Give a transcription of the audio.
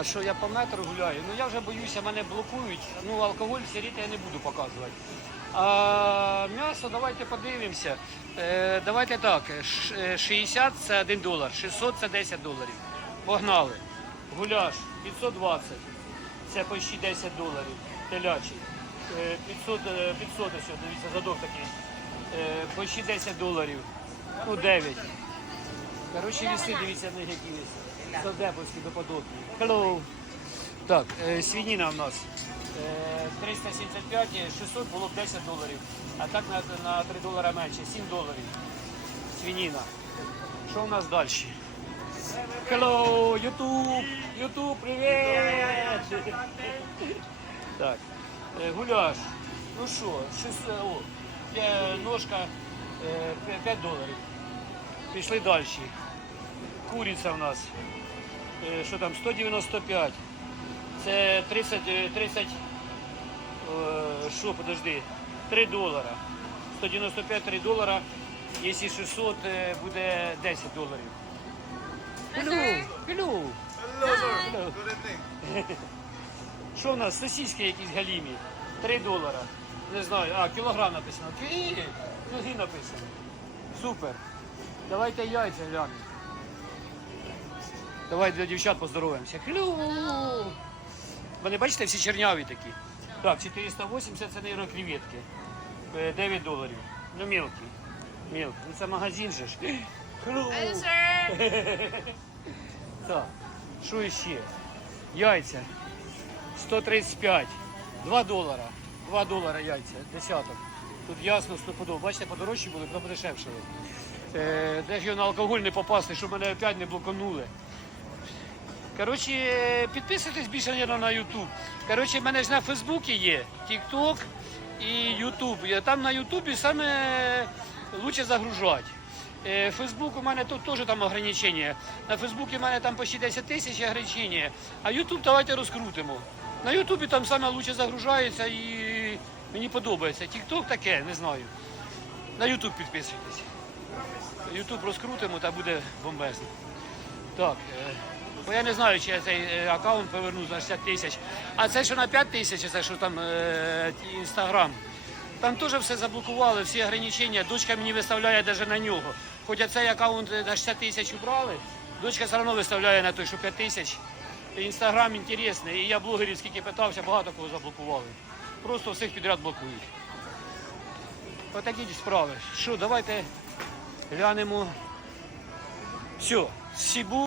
А що я по метру гуляю? Ну я вже боюся, мене блокують. Ну алкоголь сіріти я не буду показувати. А м'ясо, давайте подивимося. Е, давайте так, е, 60 це 1 долар, 600 це 10 доларів. Погнали. Гуляш 520, це почти 10 доларів. Телячий. Е, 500, е, 500 ось, дивіться, задок такий. Е, почти 10 доларів. Ну 9. Коротше, віси, дивіться, на які віси. Савдеповські доподобні. Hello. Так, е, свинина в нас. Е, 375, 600 було б 10 доларів. А так на, на 3 долара менше, 7 доларів. Свинина. Що у нас далі? Hello, YouTube! YouTube, привіт! Так, е, гуляш. Ну що, шість- о, е, ножка е, 5 доларів. Пішли далі. Куриця в нас. Е, Що там? 195. Це 30, е, 30, е, що, подожди, 3 долара. 195 3 долара. Якщо 600, е, буде 10 доларів. Hello, hello. Hello. Що в нас? Сосиски якісь галімі. 3 долара. Не знаю. А, кілограм написано. Кі, ноги написано. Супер. Давайте яйця глянемо. Давай для дівчат поздороваємося. Хлю. Вони, бачите, всі черняві такі. Так, 480 це, мабуть, креветки. Е, 9 доларів. Ну, мелкі. Мелкі. Ну, це магазин же ж. Хлю. Так. Що ще? Яйця. 135. 2 долара. 2 долара яйця. Десяток. Тут ясно, стопудово. Бачите, подорожчі були, то подешевшили. Е, де ж його на алкоголь не попасти, щоб мене опять не блоканули. Коротше, е, підписуйтесь більше мабуть, на YouTube. Коротше, в мене ж на Фейсбуці є TikTok і. Я Там на YouTube саме лучше загружати. Е, Фейсбук у мене тут теж там ограничення. На Фейсбуці у мене там почти 10 тисяч ограничення, а YouTube давайте розкрутимо. На Ютубі там саме лучше загружається і мені подобається. TikTok таке, не знаю. На YouTube підписуйтесь. YouTube розкрутимо та буде бомбезно. Так, е, бо я не знаю, чи я цей е, аккаунт поверну за 60 тисяч. А це що на 5 тисяч, це що там е, інстаграм. Там теж все заблокували, всі ограничення. Дочка мені виставляє навіть на нього. Хоча цей аккаунт на 60 тисяч убрали, дочка все одно виставляє на той, що 5 тисяч. Інстаграм інтересний, і я блогерів скільки питався, багато кого заблокували. Просто всіх підряд блокують. Отакі справи. Що, давайте глянемо. Все, Сібу.